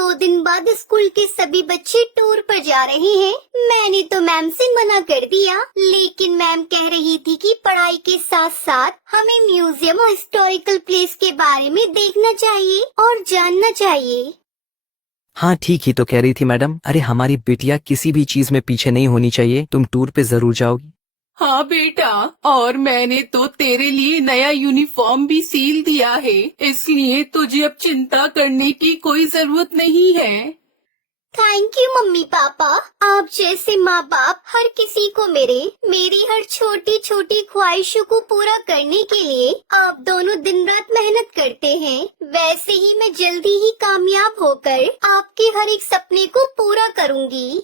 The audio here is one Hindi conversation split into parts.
2 दिन बाद स्कूल के सभी बच्चे टूर पर जा रहे हैं। मैंने तो मैम से मना कर दिया, लेकिन मैम कह रही थी कि पढ़ाई के साथ साथ हमें म्यूजियम और हिस्टोरिकल प्लेस के बारे में देखना चाहिए और जानना चाहिए। हाँ ठीक ही तो कह रही थी मैडम। अरे हमारी बिटिया किसी भी चीज में पीछे नहीं होनी चाहिए। तुम टूर पे जरूर जाओगी। हाँ बेटा, और मैंने तो तेरे लिए नया यूनिफॉर्म भी सील दिया है, इसलिए तुझे अब चिंता करने की कोई जरूरत नहीं है। Thank you mummy papa. आप जैसे माँ बाप हर किसी को मेरी हर छोटी छोटी ख्वाहिशों को पूरा करने के लिए आप दोनों दिन रात मेहनत करते हैं। वैसे ही मैं जल्दी ही कामयाब होकर आपके हर एक सपने को पूरा करूँगी।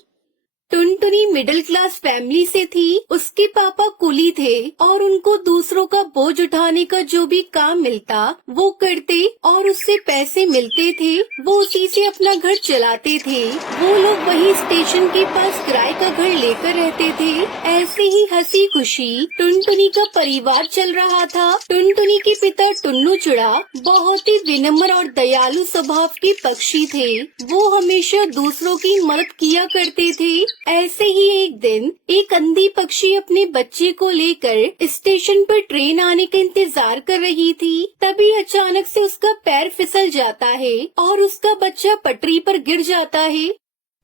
टुनटुनी मिडिल क्लास फैमिली से थी। उसके पापा कुली थे और उनको दूसरों का बोझ उठाने का जो भी काम मिलता वो करते और उससे पैसे मिलते थे, वो उसी से अपना घर चलाते थे। वो लोग वही स्टेशन के पास किराए का घर लेकर रहते थे। ऐसे ही हंसी खुशी टुनटुनी का परिवार चल रहा था। टुनटुनी के पिता टुन्नू चुड़ा बहुत ही विनम्र और दयालु स्वभाव के पक्षी थे। वो हमेशा दूसरों की मदद किया करते थे। ऐसे ही एक दिन एक अंधी पक्षी अपने बच्चे को लेकर स्टेशन पर ट्रेन आने का इंतजार कर रही थी। तभी अचानक से उसका पैर फिसल जाता है और उसका बच्चा पटरी पर गिर जाता है।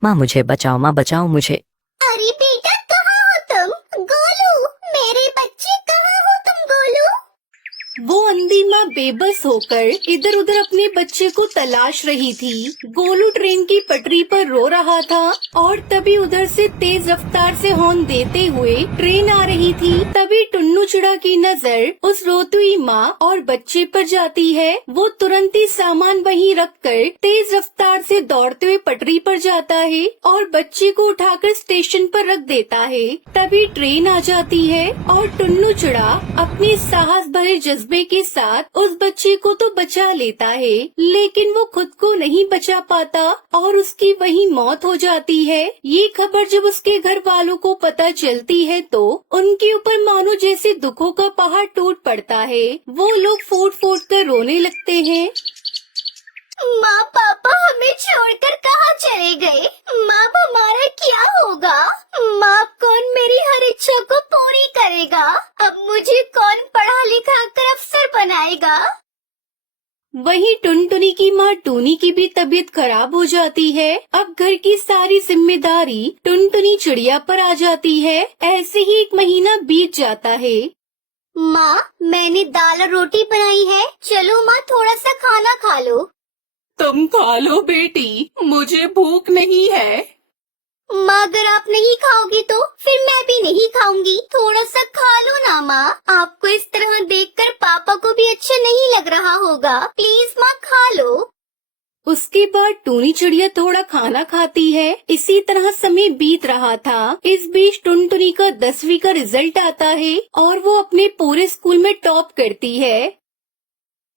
माँ मुझे बचाओ, माँ बचाओ मुझे। अरे बेटा कहाँ हो तुम? गोलू, मेरे बच्चे कहाँ हो तुम गोलू? वो अंधी माँ बेबस होकर इधर उधर अपने बच्चे को तलाश रही थी। गोलू ट्रेन की पटरी पर रो रहा था और तभी उधर से तेज रफ्तार से हॉर्न देते हुए ट्रेन आ रही थी। तभी टुन्नू चुड़ा की नजर उस रोती हुई माँ और बच्चे पर जाती है। वो तुरंत ही सामान वहीं रखकर तेज रफ्तार से दौड़ते हुए पटरी पर जाता है और बच्चे को उठाकर स्टेशन पर रख देता है। तभी ट्रेन आ जाती है और टुन्नू चुड़ा अपने साहस भरे जज्बे के साथ उस बच्चे को तो बचा लेता है, लेकिन वो खुद को नहीं बचा पाता और उसकी वहीं मौत हो जाती है। ये खबर जब उसके घर वालों को पता चलती है तो उनके ऊपर मानो जैसे दुखों का पहाड़ टूट पड़ता है। वो लोग फूट फूट कर रोने लगते हैं। माँ पापा हमें छोड़कर कहाँ चले गए? माँ हमारा क्या होगा? माँ कौन मेरी हर इच्छा को पूरी करेगा? अब मुझे कौन पढ़ा लिखा कर अफसर बनाएगा? वहीं टुनटुनी की माँ टूनी की भी तबीयत खराब हो जाती है। अब घर की सारी जिम्मेदारी टुनटुनी चिड़िया पर आ जाती है। ऐसे ही 1 महीना बीत जाता है। माँ मैंने दाल और रोटी बनाई है, चलो माँ थोड़ा सा खाना खा लो। तुम खा लो बेटी, मुझे भूख नहीं है। माँ अगर आप नहीं खाओगी तो फिर मैं भी नहीं खाऊंगी। थोड़ा सा खा लो ना माँ। आपको इस तरह देखकर पापा को भी अच्छा नहीं लग रहा होगा। प्लीज माँ खा लो। उसके बाद टूनी चिड़िया थोड़ा खाना खाती है। इसी तरह समय बीत रहा था। इस बीच टुनटुनी का 10वीं का रिजल्ट आता है और वो अपने पूरे स्कूल में टॉप करती है।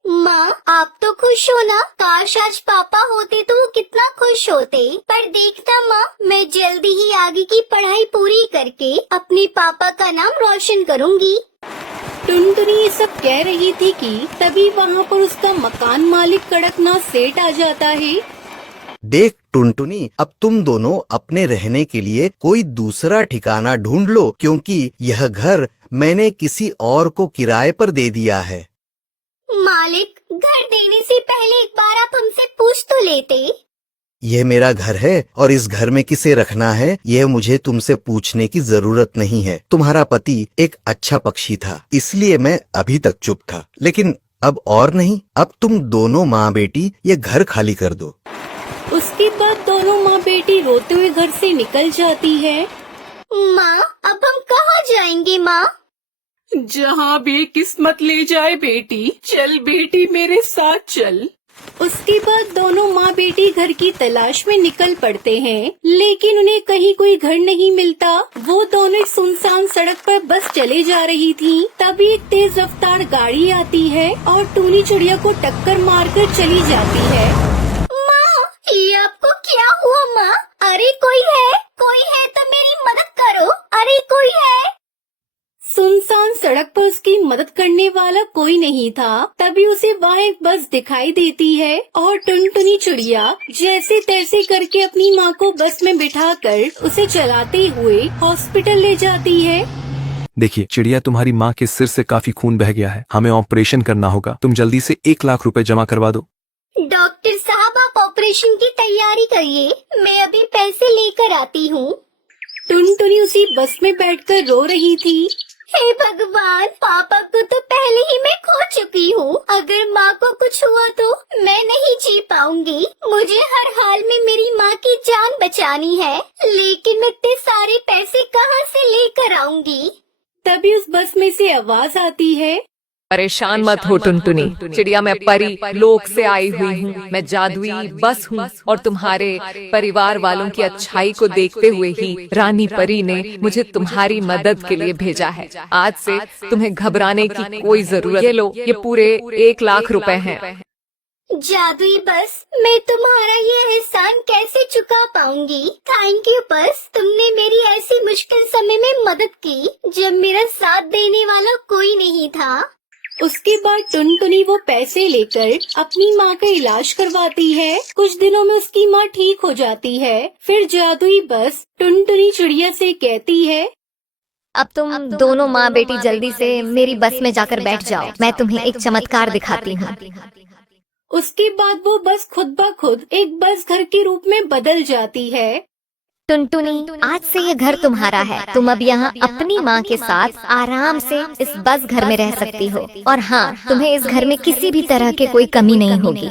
माँ आप तो खुश हो ना? काश आज पापा होते तो वो कितना खुश होते। पर देखना माँ, मैं जल्दी ही आगे की पढ़ाई पूरी करके अपने पापा का नाम रोशन करूँगी। टुनटुनी ये सब कह रही थी कि तभी वहाँ पर उसका मकान मालिक कड़कनाथ सेठ आ जाता है। देख टुनटुनी, अब तुम दोनों अपने रहने के लिए कोई दूसरा ठिकाना ढूंढ लो, क्योंकि यह घर मैंने किसी और को किराए पर दे दिया है। मालिक, घर देने से पहले एक बार आप हमसे पूछ तो लेते। यह मेरा घर है और इस घर में किसे रखना है यह मुझे तुमसे पूछने की जरूरत नहीं है। तुम्हारा पति एक अच्छा पक्षी था, इसलिए मैं अभी तक चुप था, लेकिन अब और नहीं। अब तुम दोनों माँ बेटी ये घर खाली कर दो। उसके बाद दोनों माँ बेटी रोते हुए घर से निकल जाती है। माँ अब हम कहाँ जाएंगे माँ? जहाँ भी किस्मत ले जाए बेटी। चल बेटी मेरे साथ चल। उसके बाद दोनों माँ बेटी घर की तलाश में निकल पड़ते हैं, लेकिन उन्हें कहीं कोई घर नहीं मिलता। वो दोनों एक सुनसान सड़क पर बस चले जा रही थी। तभी एक तेज रफ्तार गाड़ी आती है और टूनी चिड़िया को टक्कर मारकर चली जाती है। माँ ये आपको क्या हुआ माँ? अरे कोई है तो मेरी मदद करो। अरे कोई है। सुनसान सड़क पर उसकी मदद करने वाले वाला कोई नहीं था। तभी उसे वहाँ एक बस दिखाई देती है और टुनटुनी चिड़िया जैसे तैसे करके अपनी माँ को बस में बिठाकर उसे चलाते हुए हॉस्पिटल ले जाती है। देखिए चिड़िया, तुम्हारी माँ के सिर से काफी खून बह गया है, हमें ऑपरेशन करना होगा। तुम जल्दी से 1 लाख रुपए जमा करवा दो। डॉक्टर साहब, आप ऑपरेशन की तैयारी करिए, मैं अभी पैसे लेकर आती हूँ। टुनटुनी उसी बस में बैठकर रो रही थी। हे भगवान, पापा को तो पहले ही मैं खो चुकी हूँ। अगर माँ को कुछ हुआ तो मैं नहीं जी पाऊंगी। मुझे हर हाल में मेरी माँ की जान बचानी है, लेकिन मैं इतने सारे पैसे कहाँ से लेकर आऊंगी? तभी उस बस में से आवाज आती है, परेशान मत हो टुनटुनी चिड़िया, मैं परी लोक से आई हुई हूँ। मैं जादुई बस हूँ और तुम्हारे परिवार वालों की अच्छाई को देखते हुए ही रानी परी ने मुझे तुम्हारी मदद के लिए भेजा है। आज से तुम्हें घबराने की कोई जरूरत। ये लो, ये पूरे 1 लाख रुपए हैं। जादुई बस, मैं तुम्हारा ये एहसान कैसे चुका पाऊंगी? थैंक यू बस, तुमने मेरी ऐसी मुश्किल समय में मदद की जब मेरा साथ देने वाला कोई नहीं था। उसके बाद टुनटुनी वो पैसे लेकर अपनी माँ का इलाज करवाती है। कुछ दिनों में उसकी माँ ठीक हो जाती है। फिर जादुई बस टुनटुनी चिड़िया से कहती है, अब तुम दोनों माँ बेटी जल्दी से मेरी बस में जाकर बैठ जाओ, मैं तुम्हें एक चमत्कार दिखाती हूँ। उसके बाद वो बस खुद ब खुद एक बस घर के रूप में बदल जाती है। टुनटुनी, आज से ये घर तुम्हारा है। तुम अब यहाँ अपनी माँ के साथ आराम से इस बस घर में रह सकती हो। और हाँ, तुम्हें इस घर में किसी भी तरह की कोई कमी नहीं होगी।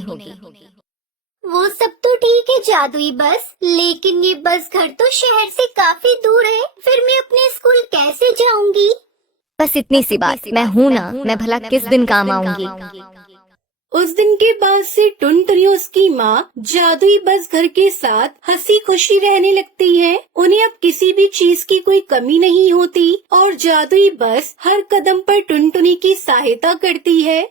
वो सब तो ठीक है जादुई बस, लेकिन ये बस घर तो शहर से काफी दूर है। फिर मैं अपने स्कूल कैसे जाऊंगी? बस इतनी सी बात, मैं हूँ ना, मैं भला किस दिन काम आऊंगी। उस दिन के बाद से टुनटुनी और उसकी माँ जादुई बस घर के साथ हंसी खुशी रहने लगती है। उन्हें अब किसी भी चीज की कोई कमी नहीं होती और जादुई बस हर कदम पर टुनटुनी की सहायता करती है।